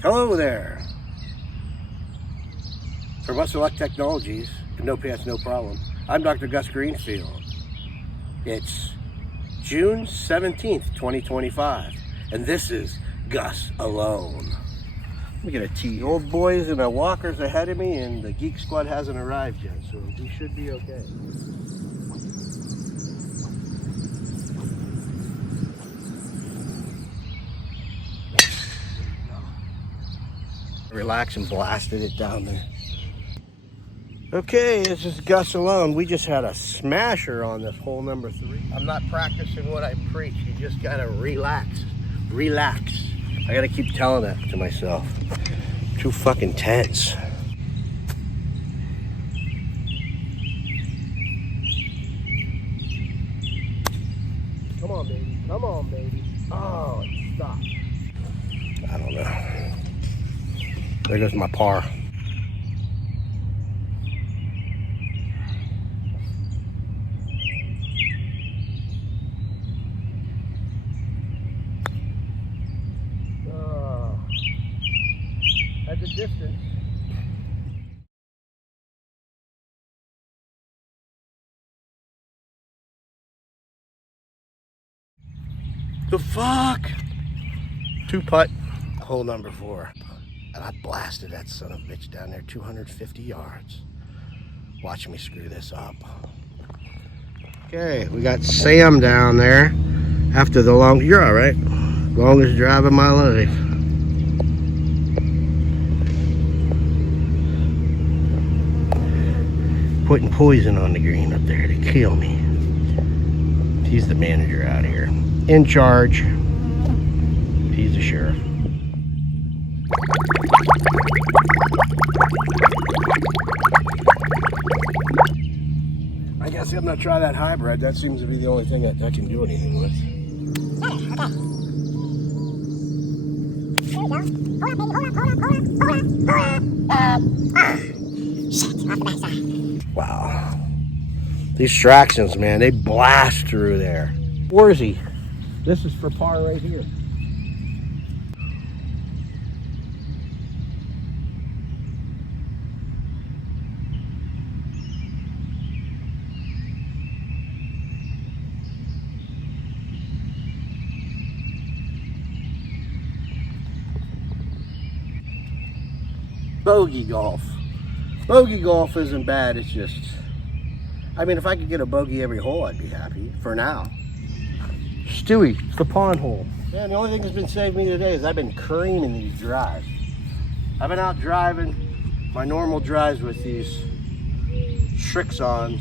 Hello there. From us Select Technologies, and no pants, no problem, I'm Dr. Gus Greenfield. It's June 17th, 2025, and this is Gus Alone. Let me get a tea. The old boys and the walkers ahead of me, and the Geek Squad hasn't arrived yet, so we should be okay. Relax and blasted it down there. Okay, this is Gus Alone. We just had a smasher on this hole number 3. I'm not practicing what I preach. You just gotta relax. Relax. I gotta keep telling that to myself. Too fucking tense. Come on, baby. Come on, baby. Oh, it stopped. I don't know. There goes my par. At the distance. The fuck? 2-putt, hole number 4. And I blasted that son of a bitch down there 250 yards. Watch me screw this up. Okay, we got Sam down there after the long, you're all right. Longest drive of my life. Putting poison on the green up there to kill me. He's the manager out here. In charge. He's the sheriff. I guess I'm gonna try that hybrid. That seems to be the only thing that I can do anything with. Wow. These tractions, man, they blast through there. Where is he? This is for par right here. Bogey golf. Bogey golf isn't bad, it's just, I mean, if I could get a bogey every hole, I'd be happy, for now. Stewie, it's the pond hole. Man, the only thing that's been saving me today is I've been creaming these drives. I've been out driving my normal drives with these Shrixons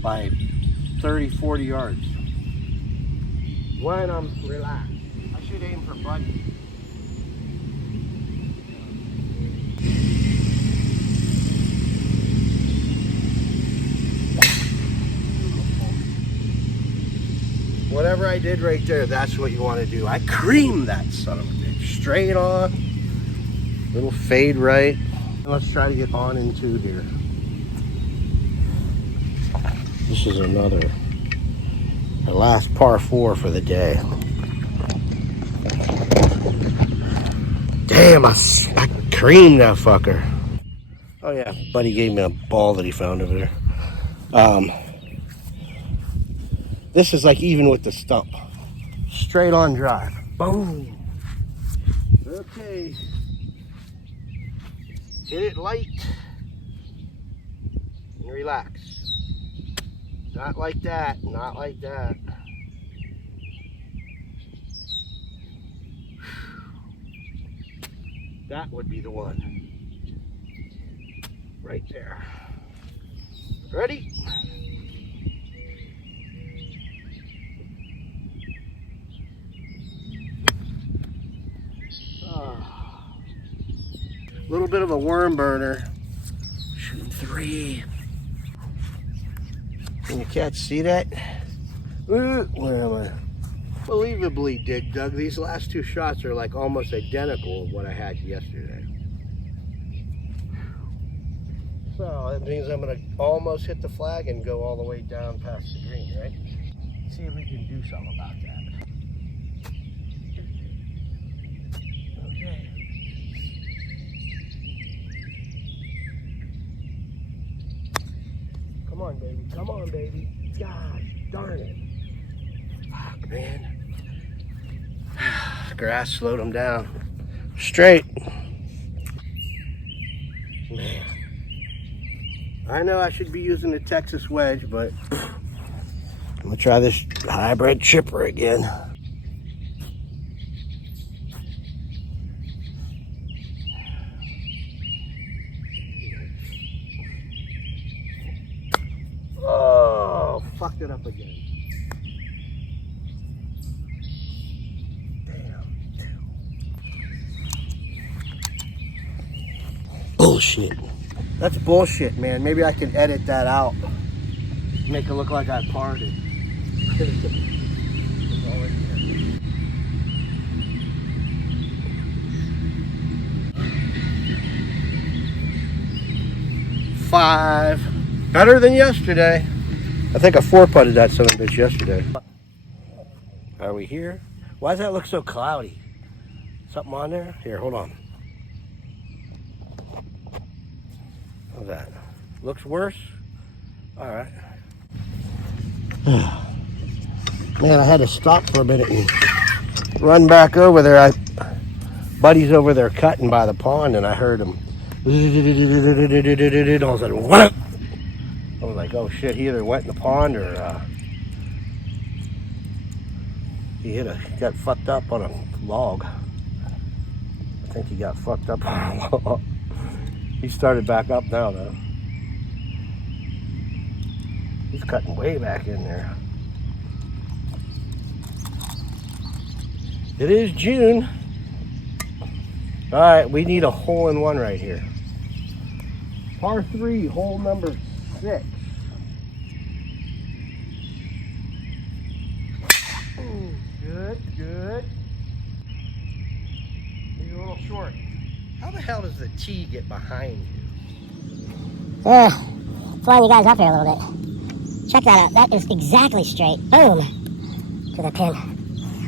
by 30, 40 yards. When I'm relaxed. I should aim for Buddy. Whatever I did right there, that's what you want to do. I creamed that son of a bitch. Straight on. Little fade right. Let's try to get on into here. This is our last par 4 for the day. Damn, I creamed that fucker. Oh yeah, Buddy gave me a ball that he found over there. This is like even with the stump. Straight on drive. Boom. Okay. Hit it light. And relax. Not like that. Not like that. That would be the one. Right there. Ready? A little bit of a worm burner. Shooting 3. Can you catch? See that? Where am I? Unbelievably, Dig Dug. These last 2 shots are like almost identical to what I had yesterday. So that means I'm gonna almost hit the flag and go all the way down past the green, right? See if we can do something about that. Okay. on, baby. Come on, baby. Gosh, darn it. Fuck, man. Grass slowed him down. Straight. Man. I know I should be using the Texas wedge, but I'm gonna try this hybrid chipper again. Oh, fucked it up again. Bullshit. That's bullshit, man. Maybe I can edit that out. Make it look like I parted. Five. Better than yesterday. I think I 4-putted that son of a bitch yesterday. Are we here? Why does that look so cloudy? Something on there? Here, hold on. How's that? Looks worse? All right. Man, I had to stop for a minute and run back over there. Buddy's over there cutting by the pond, and I heard him. All of a sudden, what? I was like, oh shit, he either went in the pond or he got fucked up on a log. I think he got fucked up on a log. He started back up now, though. He's cutting way back in there. It is June. All right, we need a hole-in-one right here. Par 3, hole number 6. Good, good. He's a little short. How the hell does the tee get behind you? Flying you guys up here a little bit. Check that out. That is exactly straight. Boom. To the pin.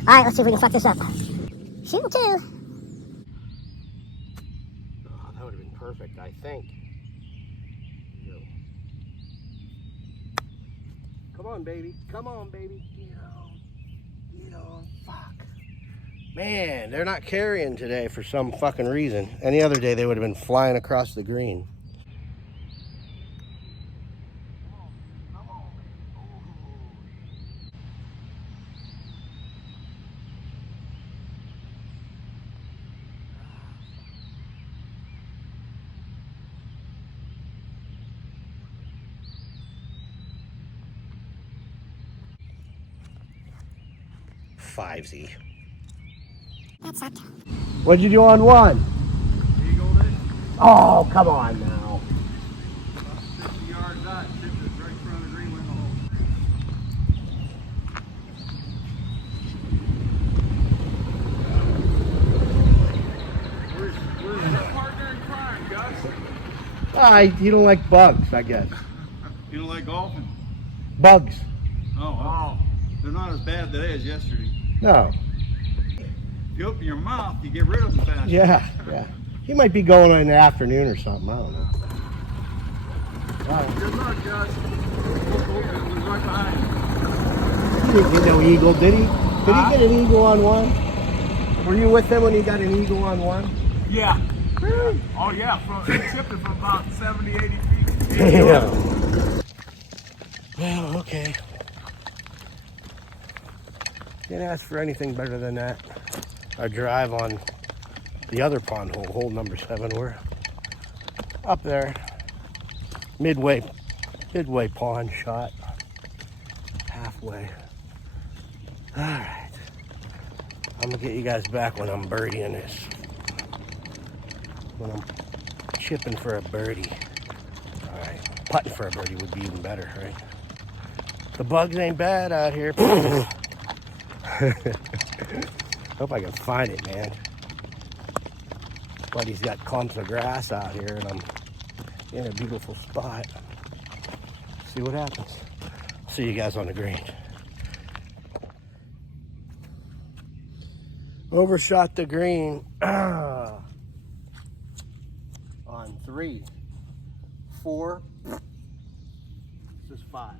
All right, let's see if we can fuck this up. Shooting 2. Oh, that would have been perfect, I think. Come on, baby. Come on, baby. Get on. Fuck. Man, they're not carrying today for some fucking reason. Any other day, they would have been flying across the green. Fivesy. That sucked. What'd you do on 1? Eagled it. Oh, come on now. About 60 yards out, tipped it right in front of the green, went in the hole. Where's your partner in crime, Gus? You don't like bugs, I guess. You don't like golfing? Bugs. Oh. They're not as bad today as yesterday. No. If you open your mouth, you get rid of them fast. Yeah. He might be going in the afternoon or something. I don't know. Good luck, Gus. We're right behind He didn't get no eagle, did he? Did he get an eagle on 1? Were you with him when he got an eagle on 1? you. Yeah. Really? Oh, yeah. He tipped it from about 70, 80 feet. Yeah. Well, okay. Can't ask for anything better than that. Our drive on the other pond hole, hole number 7. We're up there, midway pond shot, halfway. All right, I'm gonna get you guys back when I'm birdieing this. When I'm chipping for a birdie. All right, putting for a birdie would be even better, right? The bugs ain't bad out here. Hope I can find it, man. Buddy's got clumps of grass out here, and I'm in a beautiful spot. See what happens. See you guys on the green. Overshot the green on 3, 4, is 5.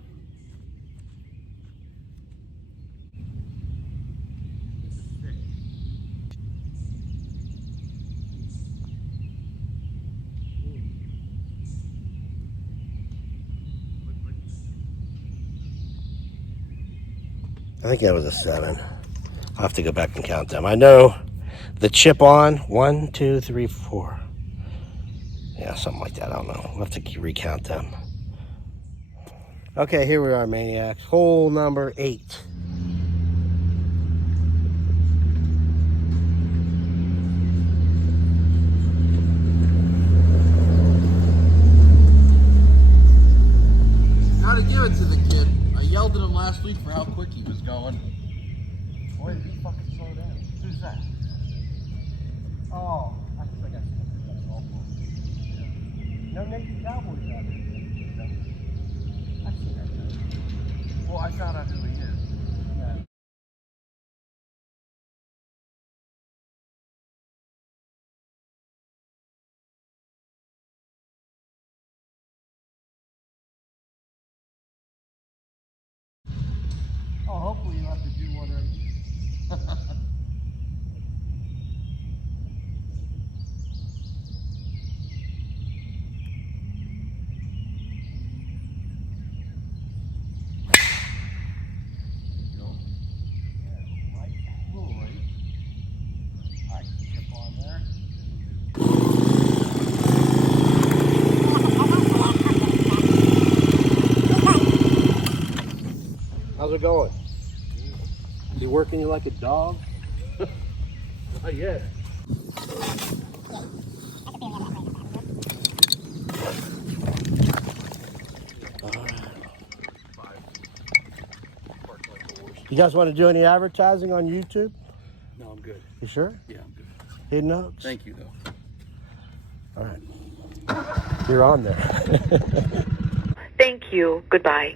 This is 6. I think that was a 7. I'll have to go back and count them. I know the chip on 1, 2, 3, 4. Yeah, something like that. I don't know. We'll have to recount them. Okay, here we are, maniacs. Hole number 8. Gotta give it to the kid. I yelled at him last week for how quick he was going. Why did he fucking slow down? Who's that? Oh, I think I see that golf ball. No naked cowboys out here. I've seen that guy. Well, I found out who he is. Yeah. Oh, hopefully you'll have to do one right here. How's it going? Is he working you like a dog? Not yet. You guys want to do any advertising on YouTube? No, I'm good. You sure? Yeah, I'm good. Hidden Oaks? Thank you, though. All right. You're on there. Thank you. Goodbye.